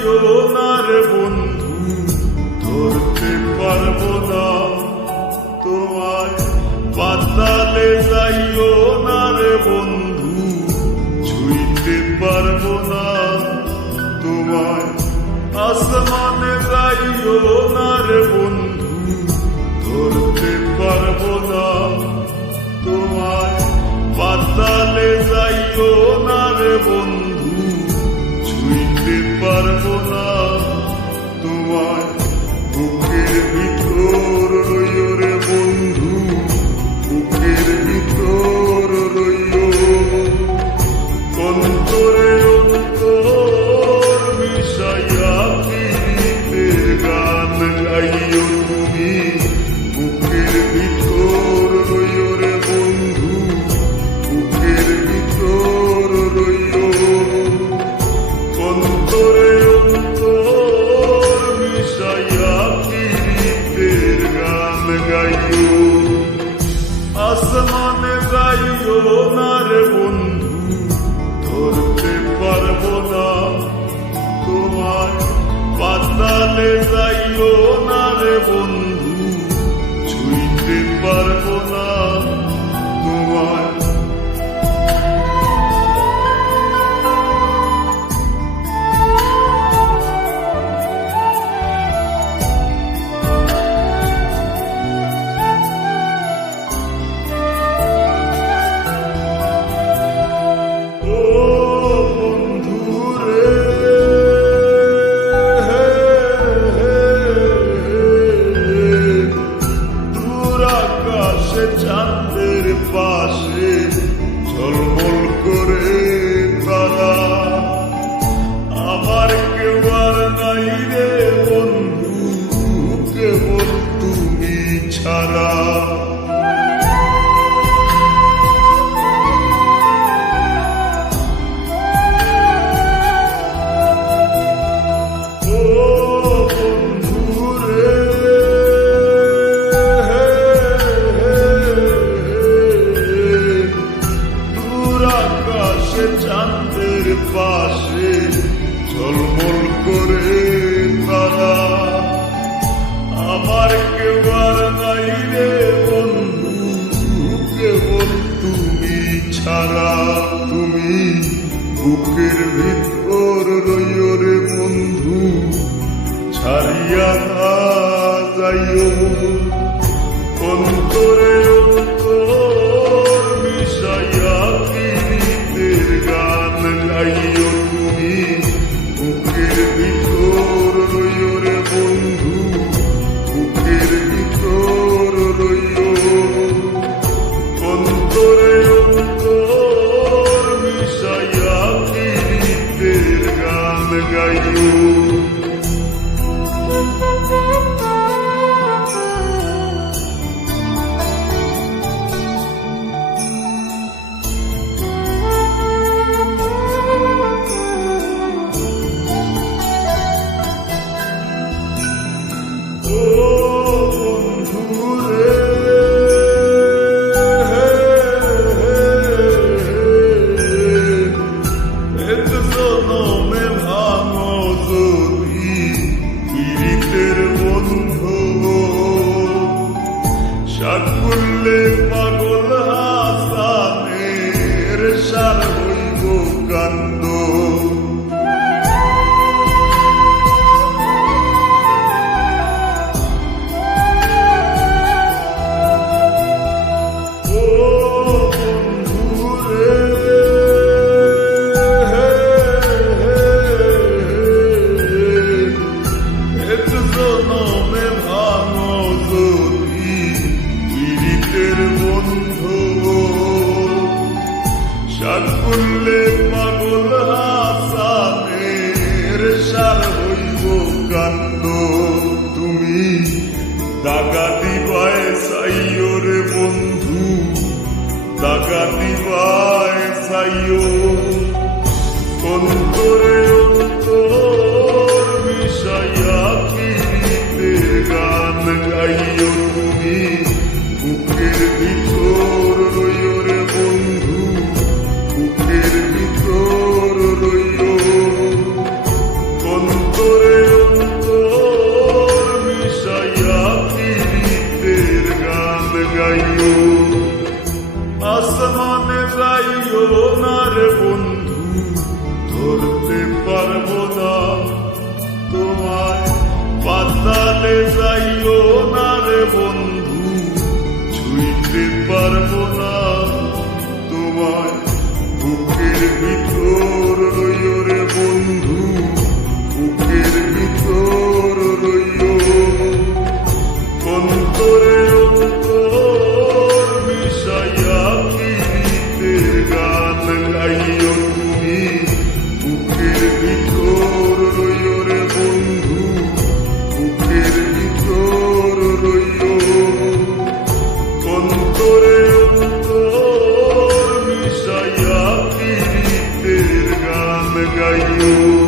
যাইও না রে বন্ধু, ধরতে পারবো না তোমায়। পাতালে যাইও না রে বন্ধু, ছুঁইতে পারবো না তোমায়। আসমানে যাইও না রে বন্ধু, ধরতে পারবো না তোমায়। পাতালে যাইও না রে বন্ধু, ছুঁইতে পারবো না তোমায়। বুকের ভিতর রইও রে বন্ধু, বুকের ভিতর রইও। অন্তরে অন্তর মিশাইয়া পীড়িতের গান গাইও তুমি। বুকের ভিতর রইও রে বন্ধু, বুকের ভিতর রইও। অন্তরে অন্তর মিশাইয়া পীড়িতের গান গাইও। আসমানে যাইও না রে বন্ধু, ধরতে পারবো না তোমায়। পাতালে যাইও না রে বন্ধু, ছুঁইতে পারবো না তোমায়। চাঁদের পাশে ঝলমল করে তারা, আমার কেউ আর নাই রে বন্ধু, কেবল তুমি ছাড়া। চাঁদের পাশে ঝলমল করে তারা, আমার কেউ আর নাই রে বন্ধু, কেবল তুমি ছাড়া। তুমি বুকের ভিতর রইও রে বন্ধু, ছাড়িয়া না যাইও। অন্তরে অন্তর মিশাইয়া পীড়িতের গান গাইও তুমি। বুকের ভিতর রইও রে বন্ধু, বুকের ভিতর রইও। অন্তরে অন্তর মিশাইয়া পীড়িতের গান গাইও। সাকুল্লে পাগল হাসানের সার হইব কান্দ। ও বন্ধুরে এক জনমে ভাঙো যদি পীড়িতের বন্ধু। সাকুল্লে পাগল হাসানের সার হইব কান্দ। তুমি দাগা দিবায় চাইও রে বন্ধু, দাগা দিবায় চাইও। অন্তরে অন্তর মিশাইয়া পীড়িতের গান গাইও তুমি। বুকের ভিতর রইও রে বন্ধু, বুকের ভিতর রইও। অন্তরে যাইও না রে বন্ধু, ছুঁইতে পারবো না তোমায়, বুকের ভিতর রইও রে বন্ধু, বুকের ভিতর রইও। অন্তরে অন্তর মিশাইয়া প্রীতের গান গাইও তুমি, বুকের ভিতর রইও রে বন্ধু, বুকের ভিতর রইও। অন্তরে অন্তর মিশাইয়া প্রীতের গান গাইও।